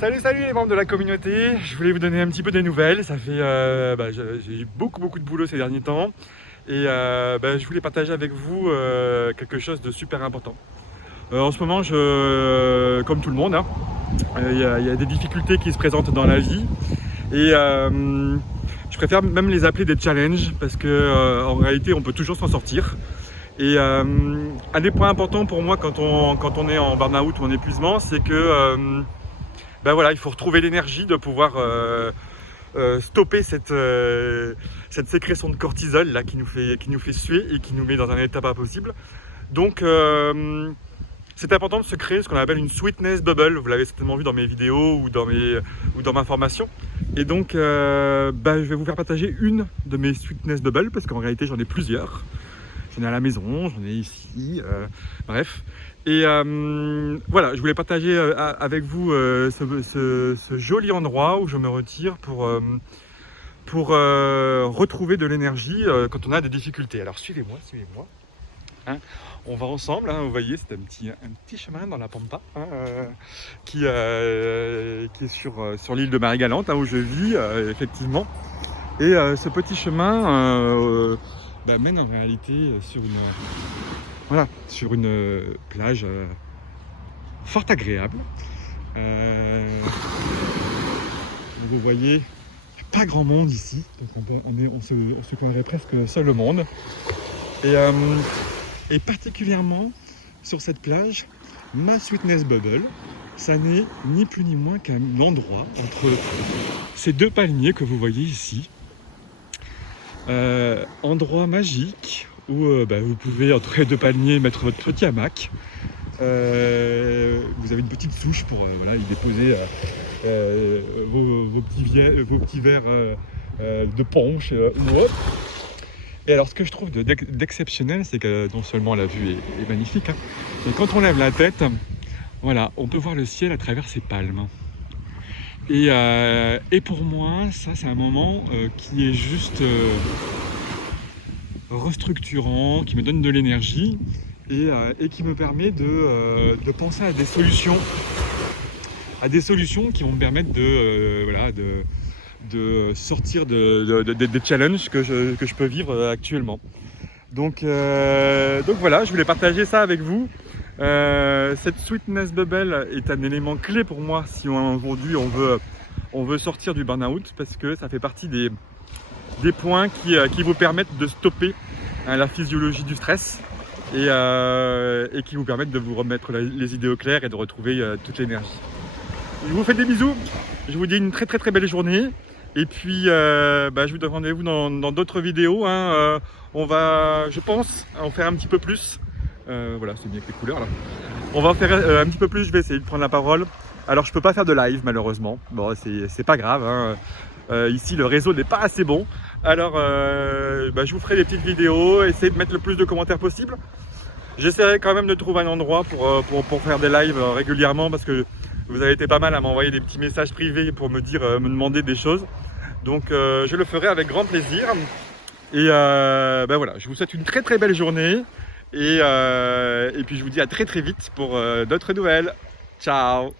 Salut les membres de la communauté, je voulais vous donner un petit peu des nouvelles. Ça fait, j'ai eu beaucoup de boulot ces derniers temps et je voulais partager avec vous quelque chose de super important. En ce moment, comme tout le monde, il y a des difficultés qui se présentent dans la vie et je préfère même les appeler des challenges parce que en réalité on peut toujours s'en sortir. Et un des points importants pour moi quand on est en burn-out ou en épuisement, c'est que il faut retrouver l'énergie de pouvoir stopper cette sécrétion de cortisol là, qui nous fait suer et qui nous met dans un état pas possible. Donc c'est important de se créer ce qu'on appelle une sweetness bubble. Vous l'avez certainement vu dans mes vidéos ou dans ma formation. Et donc je vais vous faire partager une de mes sweetness bubbles parce qu'en réalité j'en ai plusieurs. J'en ai à la maison, j'en ai ici, bref. Et voilà, je voulais partager avec vous ce joli endroit où je me retire pour retrouver de l'énergie quand on a des difficultés. Alors suivez-moi. Hein. On va ensemble, vous voyez, c'est un petit chemin dans la Pampa qui est sur l'île de Marie-Galante, où je vis effectivement. Et ce petit chemin mène en réalité sur une plage fort agréable. Vous voyez, il n'y a pas grand monde ici, donc on se croirait presque seul au monde. Et particulièrement sur cette plage, ma sweetness bubble, ça n'est ni plus ni moins qu'un endroit entre ces deux palmiers que vous voyez ici. Endroit magique où vous pouvez entre les deux palmiers mettre votre petit hamac. Vous avez une petite souche pour y déposer vos petits verres de punch ou autre. Et alors ce que je trouve d'exceptionnel, c'est que non seulement la vue est magnifique, mais quand on lève la tête, voilà, on peut voir le ciel à travers ces palmes. Et pour moi, ça c'est un moment qui est juste restructurant, qui me donne de l'énergie et qui me permet de penser à des solutions qui vont me permettre de sortir des challenges que je peux vivre actuellement. Donc voilà, je voulais partager ça avec vous. Cette sweetness bubble est un élément clé pour moi si aujourd'hui on veut sortir du burn-out, parce que ça fait partie des points qui vous permettent de stopper la physiologie du stress et qui vous permettent de vous remettre les idées au clair et de retrouver toute l'énergie. Je vous fais des bisous, je vous dis une très belle journée et puis je vous donne rendez-vous dans d'autres vidéos. On va, je pense, en faire un petit peu plus. Voilà, c'est bien avec les couleurs là. On va en faire un petit peu plus, je vais essayer de prendre la parole. Alors je peux pas faire de live malheureusement, bon c'est pas grave, ici le réseau n'est pas assez bon. Alors je vous ferai des petites vidéos, essayer de mettre le plus de commentaires possible. J'essaierai quand même de trouver un endroit pour faire des lives régulièrement, parce que vous avez été pas mal à m'envoyer des petits messages privés pour me demander des choses. Donc je le ferai avec grand plaisir. Et voilà, je vous souhaite une très belle journée. Et puis je vous dis à très vite pour d'autres nouvelles. Ciao!